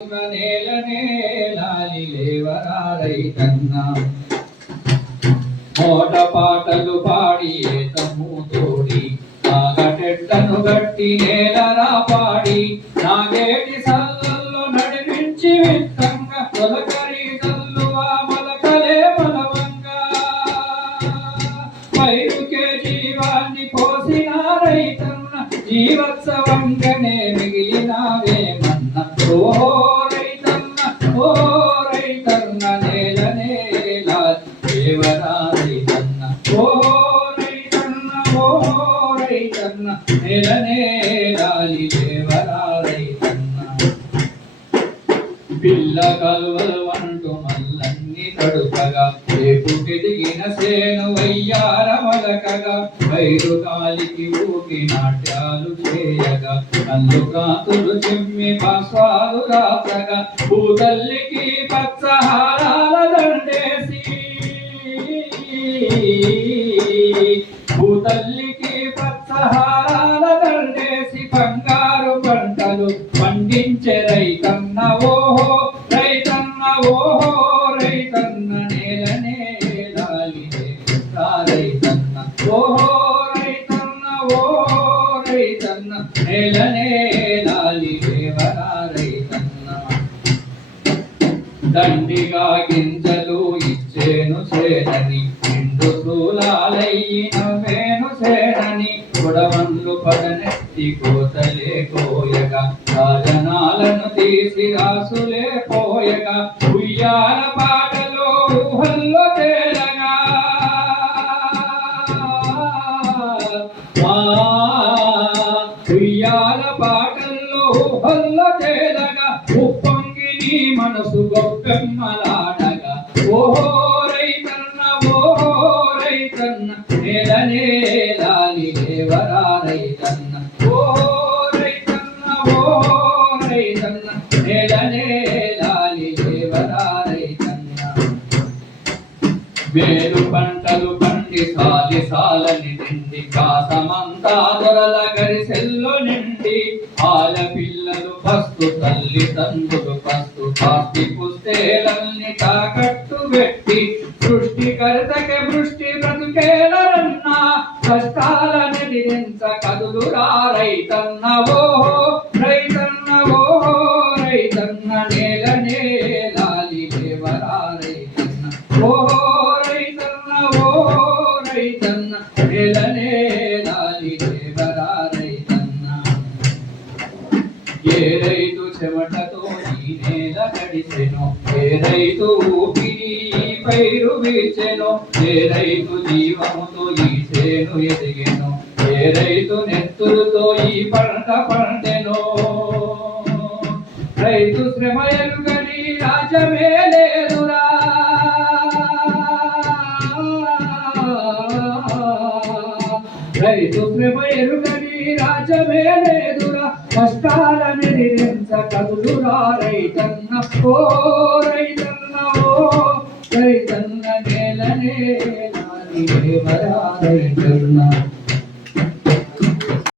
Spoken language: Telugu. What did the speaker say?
నేలనే లాలి లేవరా రైతన్నా మోట పాటలు పాడి ఏతము తోడి నాగటెట్టను గట్టి నేలరా పాడి నాగేటి సల్లల్లో నడిపించి విత్తంగా తొలకరి సల్లువా మలకలే బలవంగా పైరుకే జీవాన్ని పోసిన రైతన్న జీవోత్సవంగానే మిగిలినావేమన్న ఓహో రైతన్న నేలనే దేవరా రైతన్న ఓహో రైతన్న నేలనే లాలి దేవరా రైతన్న పిల్ల కలువలు అంటూ మల్లన్ని తడుకగా రేపు ఎదిగిన సేను వయ్యార మలకగా వైరు గాలికి ఊగి నాట్యాలు చేయగా కళ్ళు కాతులు చిమ్మి పాస్వాలు రాసగా భూతల్లికి పచ్చహారాల దండేసి భూతల్లికి పచ్చహారాల దండేసి బంగారు పంటలు పండించే రైతన్న ఓహో రైతన్న నేలనే లాలి రైతన్న ఓహో రైతన్న నేలనే లాలి దేవరా రైతన్న దండిగా గింజలు ఇచ్చేను సేనని నిండు శూలాలయ్యి నవ్వేను సేనని కొడవన్లు పడనెత్తి కోతలే కోయగా రాజనాలను తీసి రాసులే పోయగా ఉయ్యాల పాటలో ఊహల్లో తేలగా ఉయ్యాల పాటల్లో ఊహల్లో తేలగా ఉప్పొంగి నీ మనసు గొప్పెమ్మలాడగా ఓహో రైతన్న నేలనే లాలి దేవరా రైతన్న ఓహో రైతన్న నేలనే లాలి దేవరా రైతన్న వేరు పంటలు పండి సాలని నిండి కాసమంతా దొరల గరిసెల్లు నిండి ఆల పిల్లలు పస్తు తల్లి తండ్రులు పస్తు పాస్తి పుస్తేలల్ని తాకట్టు పెట్టి సృష్టికర్తకే వృష్టి బ్రతుకేలరన్నా కష్టాలని దిరించ కదులురా రైతన్న ఓహో రైతన్న నేలనే లాలి దేవరా రైతన్న ఓహో రైతన్న నేలనే లాలి దేవరా రైతన్న ఏ రైతు చెమటతో ఈ నేల నడిసెను ఏ రైతు ఊపిరి పైరు వీచెను ఏ రైతు జీవముతో ఈ చేను ఎదిగెను ఏ రైతు నెత్తురుతో ఈ పంట పండెను రైతు శ్రమ ఎరుగని రాజ్యమే లేదురా రైతు శ్రమ ఎరుగని రాజ్యమే లేదురా కష్టాలని నిరించ కదులురా రైతన్న ఓ రైతన్న నేలనే లాలి దేవరా రైతన్న